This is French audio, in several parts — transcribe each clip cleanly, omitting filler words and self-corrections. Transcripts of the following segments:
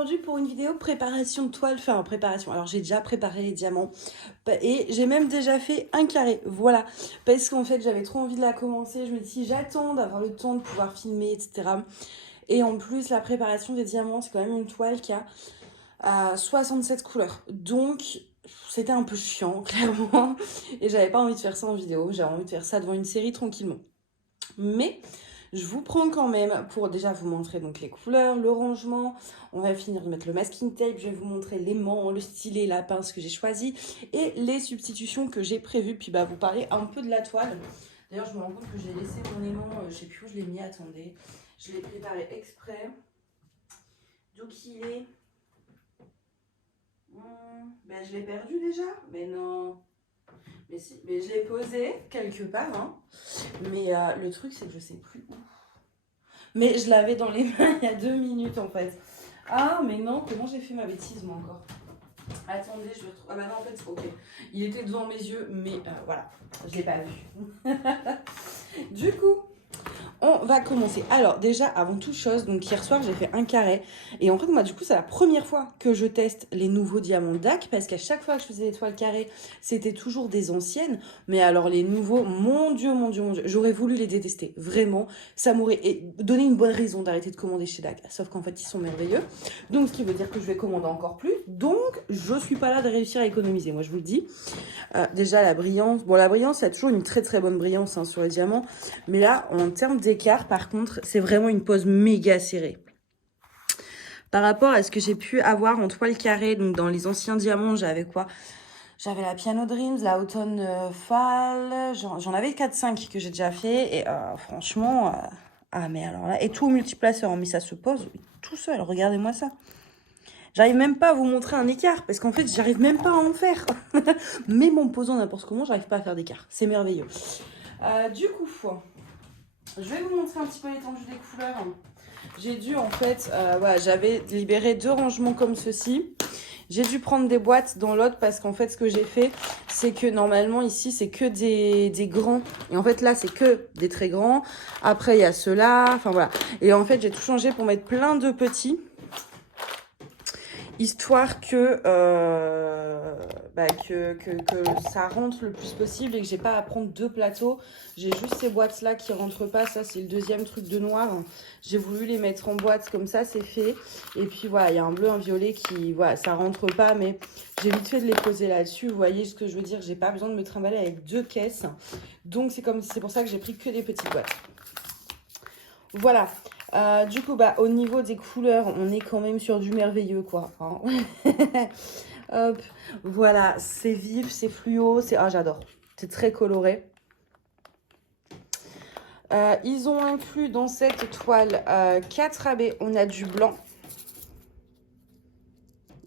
aujourd'hui pour une vidéo préparation de toile, enfin préparation. Alors j'ai déjà préparé les diamants et j'ai même déjà fait un carré, voilà. Parce qu'en fait j'avais trop envie de la commencer, je me dis j'attends d'avoir le temps de pouvoir filmer, etc. Et en plus la préparation des diamants c'est quand même une toile qui a 67 couleurs. Donc c'était un peu chiant clairement et j'avais pas envie de faire ça en vidéo, j'avais envie de faire ça devant une série tranquillement. Mais je vous prends quand même pour déjà vous montrer donc les couleurs, le rangement. On va finir de mettre le masking tape. Je vais vous montrer l'aimant, le stylet, la pince que j'ai choisi et les substitutions que j'ai prévues. Puis bah vous parler un peu de la toile. D'ailleurs je me rends compte que j'ai laissé mon aimant, je sais plus où je l'ai mis, attendez. Je l'ai préparé exprès. Donc il est... Ben je l'ai perdu déjà. Mais non. Mais si, mais je l'ai posé quelque part. Hein. Mais le truc c'est que je sais plus où. Mais je l'avais dans les mains il y a 2 minutes en fait. Ah, mais non, comment j'ai fait ma bêtise moi encore? Attendez, je vais retrouver. Ah bah non, en fait, ok. Il était devant mes yeux, mais voilà, je l'ai pas vu. Du coup, on va commencer. Alors déjà, avant toute chose, donc hier soir j'ai fait un carré. Et en fait, moi du coup, c'est la première fois que je teste les nouveaux diamants DAC. Parce qu'à chaque fois que je faisais des toiles carrées, c'était toujours des anciennes. Mais alors les nouveaux, mon Dieu, mon Dieu, mon Dieu. J'aurais voulu les détester, vraiment. Ça m'aurait donné une bonne raison d'arrêter de commander chez DAC. Sauf qu'en fait, ils sont merveilleux. Donc ce qui veut dire que je vais commander encore plus. Donc je suis pas là de réussir à économiser, moi je vous le dis. Déjà la brillance, bon la brillance, il y a toujours une très très bonne brillance hein, sur les diamants, mais là en termes d'écart par contre c'est vraiment une pose méga serrée par rapport à ce que j'ai pu avoir en toile carrée. Donc dans les anciens diamants j'avais quoi? J'avais la Piano Dreams, la Autumn Fall, j'en avais 4-5 que j'ai déjà fait et franchement ah mais alors là, et tout au multiplaceur, mais ça se pose tout seul, regardez-moi ça. J'arrive même pas à vous montrer un écart, parce qu'en fait, j'arrive même pas à en faire. Mais bon, posant n'importe comment, j'arrive pas à faire d'écart. C'est merveilleux. Du coup, je vais vous montrer un petit peu l'étendue des couleurs. J'ai dû, en fait, voilà, j'avais libéré 2 rangements comme ceci. J'ai dû prendre des boîtes dans l'autre parce qu'en fait, ce que j'ai fait, c'est que normalement, ici, c'est que des grands. Et en fait, là, c'est que des très grands. Après, il y a ceux-là. Enfin, voilà. Et en fait, j'ai tout changé pour mettre plein de petits. Histoire que ça rentre le plus possible et que j'ai pas à prendre 2 plateaux. J'ai juste ces boîtes là qui rentrent pas, ça c'est le deuxième truc de noir. J'ai voulu les mettre en boîte comme ça, c'est fait. Et puis voilà, il y a un bleu, un violet qui, voilà, ça rentre pas, mais j'ai vite fait de les poser là-dessus. Vous voyez ce que je veux dire, j'ai pas besoin de me trimballer avec 2 caisses. Donc c'est pour ça que j'ai pris que des petites boîtes. Voilà. Du coup, au niveau des couleurs, on est quand même sur du merveilleux, quoi. Hein. Hop, voilà, c'est vif, c'est fluo, c'est... Ah, j'adore. C'est très coloré. Ils ont inclus dans cette toile 4 AB. On a du blanc.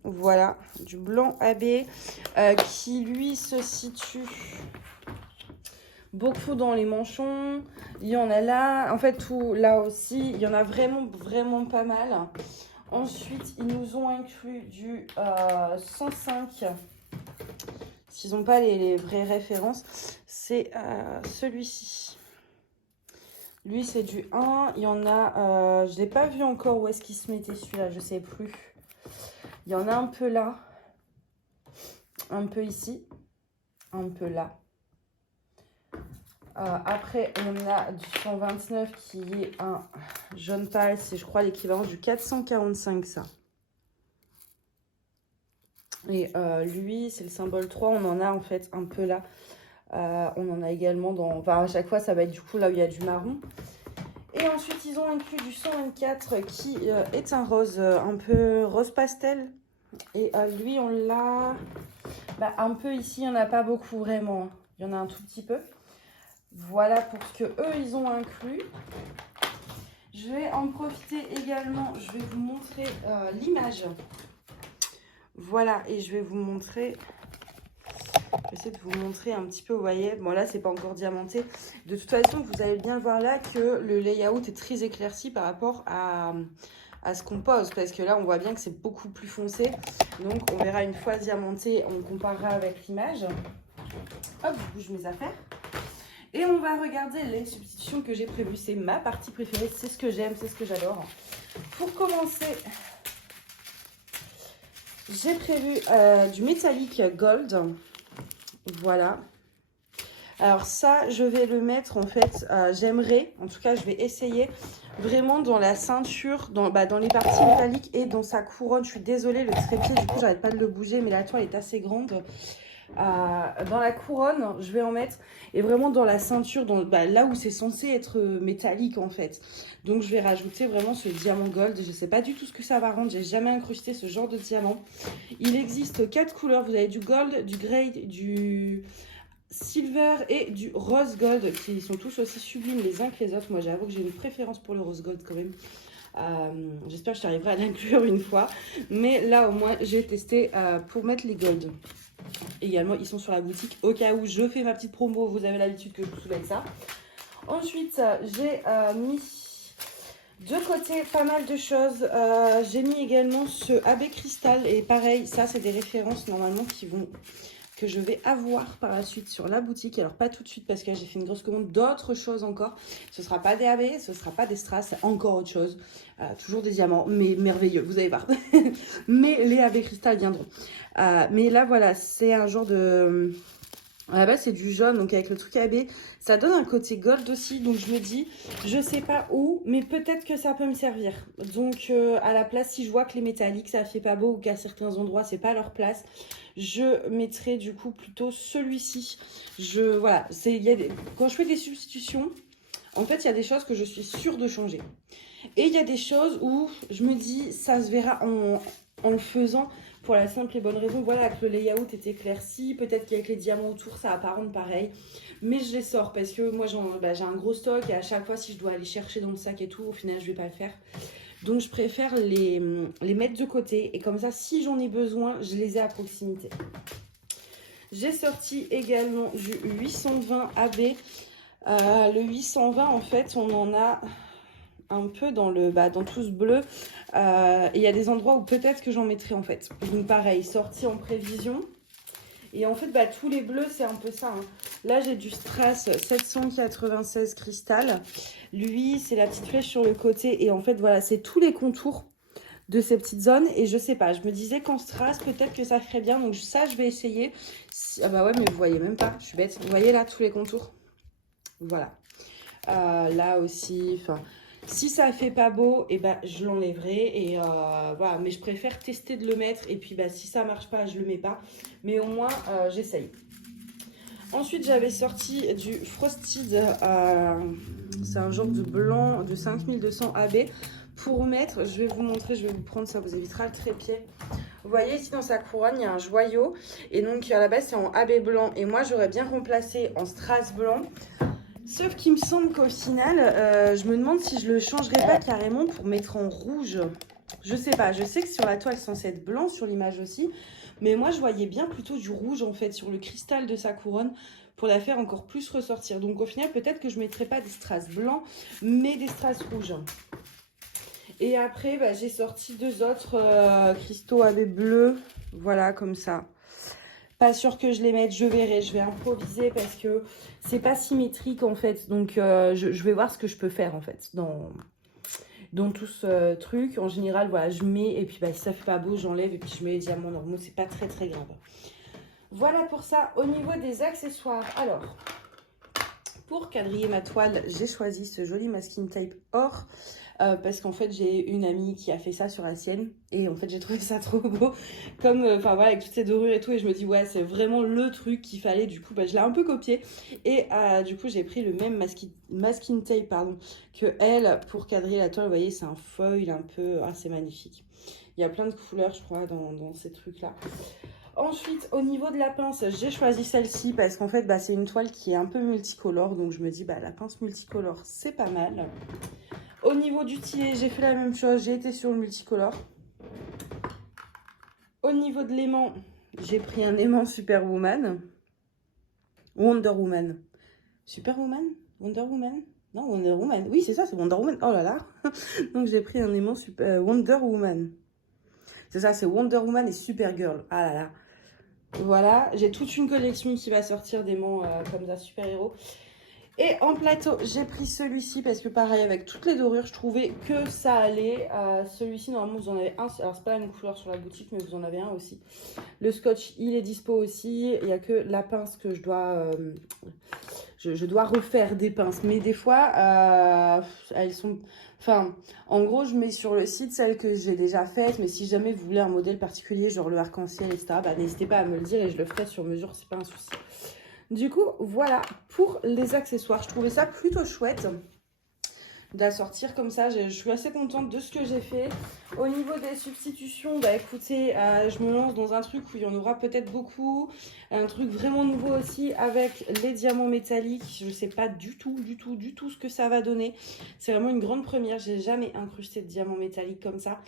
Voilà, du blanc AB qui, lui, se situe... beaucoup dans les manchons, il y en a là, en fait tout là aussi, il y en a vraiment vraiment pas mal. Ensuite, ils nous ont inclus du 105, s'ils n'ont pas les vraies références, c'est celui-ci. Lui, c'est du 1, il y en a, je n'ai pas vu encore où est-ce qu'il se mettait celui-là, je sais plus. Il y en a un peu là, un peu ici, un peu là. Après, on a du 129 qui est un jaune pâle. C'est, je crois, l'équivalent du 445, ça. Et lui, c'est le symbole 3. On en a, en fait, un peu là. On en a également dans... Enfin, à chaque fois, ça va être du coup là où il y a du marron. Et ensuite, ils ont inclus du 124 qui est un rose, un peu rose pastel. Et lui, on l'a un peu ici. Il n'y en a pas beaucoup, vraiment. Il y en a un tout petit peu. Voilà pour ce que eux ils ont inclus. Je vais en profiter également, je vais vous montrer l'image. Voilà, et je vais vous montrer, je vais essayer de vous montrer un petit peu, vous voyez, bon là c'est pas encore diamanté. De toute façon, vous allez bien voir là que le layout est très éclairci par rapport à ce qu'on pose, parce que là on voit bien que c'est beaucoup plus foncé. Donc on verra une fois diamanté, on comparera avec l'image. Hop, je bouge mes affaires. Et on va regarder les substitutions que j'ai prévues. C'est ma partie préférée, c'est ce que j'aime, c'est ce que j'adore. Pour commencer, J'ai prévu du métallique gold. Voilà. Alors ça, je vais le mettre en fait, j'aimerais, en tout cas je vais essayer vraiment dans la ceinture, dans les parties métalliques et dans sa couronne. Je suis désolée, le trépied, du coup j'arrête pas de le bouger, mais la toile est assez grande. Dans la couronne, je vais en mettre, et vraiment dans la ceinture, là où c'est censé être métallique en fait. Donc je vais rajouter vraiment ce diamant gold. Je sais pas du tout ce que ça va rendre, j'ai jamais incrusté ce genre de diamant. Il existe 4 couleurs, vous avez du gold, du grey, du silver et du rose gold, qui sont tous aussi sublimes les uns que les autres. Moi j'avoue que j'ai une préférence pour le rose gold quand même. J'espère que j'arriverai à l'inclure une fois, mais là au moins j'ai testé pour mettre les gold. Également ils sont sur la boutique au cas où je fais ma petite promo, vous avez l'habitude que je vous soulève ça. Ensuite j'ai mis de côté pas mal de choses. J'ai mis également ce AB Crystal, et pareil, ça c'est des références normalement que je vais avoir par la suite sur la boutique. Alors pas tout de suite parce que j'ai fait une grosse commande d'autres choses encore. Ce sera pas des AB, ce sera pas des strass, c'est encore autre chose. Toujours des diamants, mais merveilleux, vous allez voir. Mais les AB Crystal viendront. Mais là voilà, c'est un genre de... À la base c'est du jaune, donc avec le truc AB, ça donne un côté gold aussi, donc je me dis, je sais pas où, mais peut-être que ça peut me servir. Donc à la place, si je vois que les métalliques ça fait pas beau ou qu'à certains endroits c'est pas leur place, je mettrai du coup plutôt celui-ci. Voilà, quand je fais des substitutions, en fait il y a des choses que je suis sûre de changer. Et il y a des choses où je me dis, ça se verra en le faisant. Pour la simple et bonne raison, voilà, que le layout est éclairci, peut-être qu'avec les diamants autour, ça apparente pareil. Mais je les sors parce que moi, j'ai un gros stock et à chaque fois, si je dois aller chercher dans le sac et tout, au final, je vais pas le faire. Donc, je préfère les mettre de côté. Et comme ça, si j'en ai besoin, je les ai à proximité. J'ai sorti également du 820 AB. Le 820, en fait, on en a un peu dans tout ce bleu. Et il y a des endroits où peut-être que j'en mettrai en fait. Donc pareil, sorti en prévision. Et en fait, tous les bleus, c'est un peu ça. Hein. Là, j'ai du Strass 796 cristal. Lui, c'est la petite flèche sur le côté. Et en fait, voilà, c'est tous les contours de ces petites zones. Et je sais pas, je me disais qu'en Strass, peut-être que ça ferait bien. Donc ça, je vais essayer. Ah bah ouais, mais vous voyez même pas, je suis bête. Vous voyez là, tous les contours. Voilà. Là aussi, enfin... Si ça fait pas beau, et je l'enlèverai. Et voilà, mais je préfère tester de le mettre. Et puis si ça marche pas, je le mets pas. Mais au moins, j'essaye. Ensuite, j'avais sorti du Frosted. C'est un genre de blanc de 5200 AB. Pour mettre, je vais vous montrer, je vais vous prendre, ça vous évitera le trépied. Vous voyez ici dans sa couronne, il y a un joyau. Et donc à la base, c'est en AB blanc. Et moi, j'aurais bien remplacé en strass blanc. Sauf qu'il me semble qu'au final, je me demande si je le changerais pas carrément pour mettre en rouge. Je sais pas, je sais que sur la toile, c'est censé être blanc, sur l'image aussi. Mais moi, je voyais bien plutôt du rouge, en fait, sur le cristal de sa couronne, pour la faire encore plus ressortir. Donc au final, peut-être que je mettrais pas des strass blancs, mais des strass rouges. Et après, j'ai sorti deux autres cristaux AB bleus. Voilà, comme ça. Pas sûr que je les mette, je verrai, je vais improviser parce que c'est pas symétrique en fait. Donc je vais voir ce que je peux faire en fait dans tout ce truc. En général, voilà, je mets et puis si ça fait pas beau, j'enlève et puis je mets les diamants normaux. C'est pas très très grave. Voilà pour ça. Au niveau des accessoires, alors pour quadriller ma toile, j'ai choisi ce joli masking tape or. Parce qu'en fait j'ai une amie qui a fait ça sur la sienne et en fait j'ai trouvé ça trop beau comme voilà, avec toutes ces dorures et tout, et je me dis ouais, c'est vraiment le truc qu'il fallait. Du coup je l'ai un peu copié et du coup j'ai pris le même masking tape que elle pour quadriller la toile. Vous voyez, c'est un foil un peu, c'est magnifique. Il y a plein de couleurs je crois dans ces trucs là. Ensuite, au niveau de la pince, j'ai choisi celle-ci parce qu'en fait c'est une toile qui est un peu multicolore, donc je me dis la pince multicolore c'est pas mal. Au niveau du tilet, j'ai fait la même chose, j'ai été sur le multicolore. Au niveau de l'aimant, j'ai pris un aimant Superwoman. Wonder Woman. Superwoman? Wonder Woman? Non, Wonder Woman. Oui, c'est ça, c'est Wonder Woman. Oh là là. Donc j'ai pris un aimant Wonder Woman. C'est ça, c'est Wonder Woman et Supergirl. Ah là là. Voilà, j'ai toute une collection qui va sortir d'aimants comme ça, super-héros. Et en plateau, j'ai pris celui-ci parce que pareil, avec toutes les dorures, je trouvais que ça allait. Celui-ci, normalement, vous en avez un. Alors, c'est pas la même couleur sur la boutique, mais vous en avez un aussi. Le scotch, il est dispo aussi. Il n'y a que la pince que je dois... je dois refaire des pinces. Mais des fois, elles sont... Enfin, en gros, je mets sur le site celles que j'ai déjà faites. Mais si jamais vous voulez un modèle particulier, genre le arc-en-ciel, etc., bah, n'hésitez pas à me le dire et je le ferai sur mesure, c'est pas un souci. Du coup, voilà pour les accessoires. Je trouvais ça plutôt chouette d'assortir comme ça. Je suis assez contente de ce que j'ai fait. Au niveau des substitutions, bah écoutez, je me lance dans un truc où il y en aura peut-être beaucoup. Un truc vraiment nouveau aussi avec les diamants métalliques. Je ne sais pas du tout ce que ça va donner. C'est vraiment une grande première. J'ai jamais incrusté de diamants métalliques comme ça.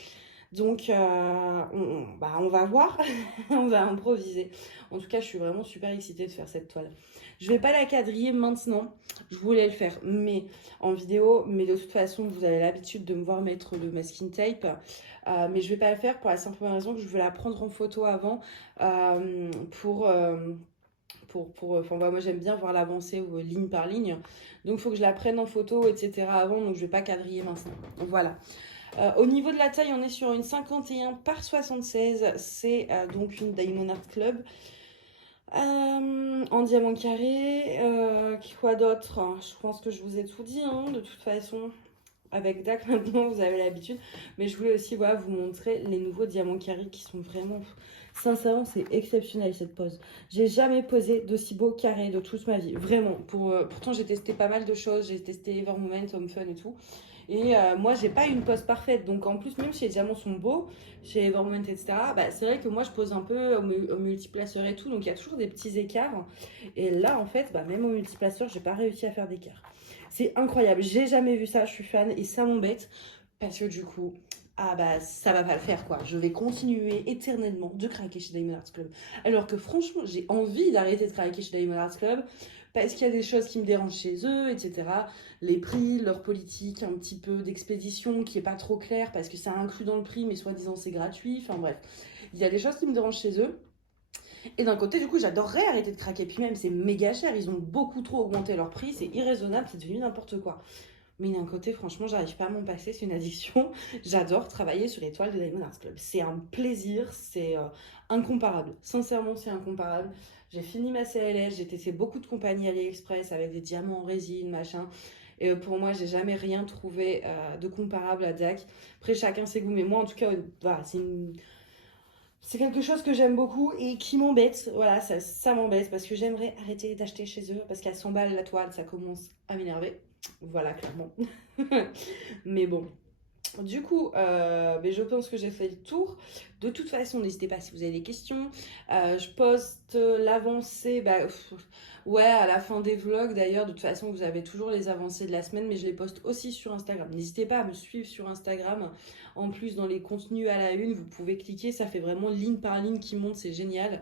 Donc, on va voir, on va improviser. En tout cas, je suis vraiment super excitée de faire cette toile. Je vais pas la quadriller maintenant, je voulais le faire mais en vidéo, mais de toute façon, vous avez l'habitude de me voir mettre le masking tape. Mais je vais pas le faire pour la simple raison que je veux la prendre en photo avant enfin, moi j'aime bien voir l'avancée ligne par ligne. Donc, il faut que je la prenne en photo, etc. avant, donc je vais pas quadriller maintenant. Donc, voilà. Au niveau de la taille, on est sur une 51 par 76. C'est donc une Diamond Art Club. En diamant carré. Quoi d'autre? Je pense que je vous ai tout dit, hein, de toute façon. Avec DAC, maintenant, vous avez l'habitude. Mais je voulais aussi voilà, vous montrer les nouveaux diamants carrés qui sont vraiment... Sincèrement, c'est exceptionnel cette pose. J'ai jamais posé d'aussi beau carré de toute ma vie. Vraiment. Pourtant, j'ai testé pas mal de choses. J'ai testé Evermoment, Home Fun et tout. Et moi, j'ai pas une pose parfaite. Donc, en plus, même si les diamants sont beaux, chez Evermoment, etc., bah, c'est vrai que moi, je pose un peu au multiplaceur et tout. Donc, il y a toujours des petits écarts. Et là, en fait, bah, même au multiplaceur, j'ai pas réussi à faire d'écart. C'est incroyable. J'ai jamais vu ça. Je suis fan et ça m'embête. Parce que du coup, ça va pas le faire quoi. Je vais continuer éternellement de craquer chez Diamond Art Club. Alors que franchement, j'ai envie d'arrêter de craquer chez Diamond Art Club parce qu'il y a des choses qui me dérangent chez eux, etc. Les prix, leur politique un petit peu d'expédition qui est pas trop claire parce que c'est inclus dans le prix mais soi-disant c'est gratuit. Enfin bref, il y a des choses qui me dérangent chez eux. Et d'un côté, du coup, j'adorerais arrêter de craquer. Puis même, c'est méga cher. Ils ont beaucoup trop augmenté leur prix. C'est irraisonnable. C'est devenu n'importe quoi. Mais d'un côté, franchement, j'arrive pas à m'en passer. C'est une addiction. J'adore travailler sur les toiles de Diamond Art Club. C'est un plaisir. C'est incomparable. Sincèrement, c'est incomparable. J'ai fini ma CLS. J'ai testé beaucoup de compagnies AliExpress avec des diamants en résine, machin. Et pour moi, j'ai jamais rien trouvé de comparable à DAC. Après, chacun ses goûts. Mais moi, en tout cas, voilà, c'est quelque chose que j'aime beaucoup et qui m'embête. Voilà, ça m'embête parce que j'aimerais arrêter d'acheter chez eux parce qu'à 100 balles la toile, ça commence à m'énerver. Voilà, clairement. Mais bon. Du coup, je pense que j'ai fait le tour. De toute façon, n'hésitez pas si vous avez des questions. Je poste l'avancée, ouais, à la fin des vlogs. D'ailleurs, de toute façon, vous avez toujours les avancées de la semaine, mais je les poste aussi sur Instagram. N'hésitez pas à me suivre sur Instagram. En plus, dans les contenus à la une, vous pouvez cliquer. Ça fait vraiment ligne par ligne qui monte, c'est génial.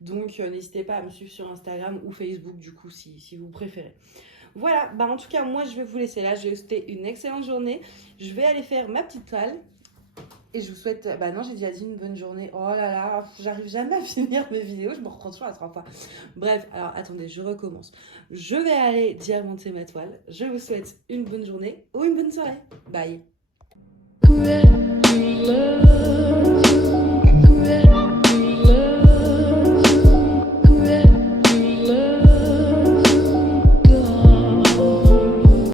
Donc, n'hésitez pas à me suivre sur Instagram ou Facebook, du coup, si vous préférez. Voilà, en tout cas, moi, je vais vous laisser là. Je vais vous souhaiter une excellente journée. Je vais aller faire ma petite toile. Et je vous souhaite... non, j'ai déjà dit une bonne journée. Oh là là, j'arrive jamais à finir mes vidéos. Je me reprends toujours à 3 fois. Bref, alors, attendez, je recommence. Je vais aller diamanter ma toile. Je vous souhaite une bonne journée ou une bonne soirée. Bye.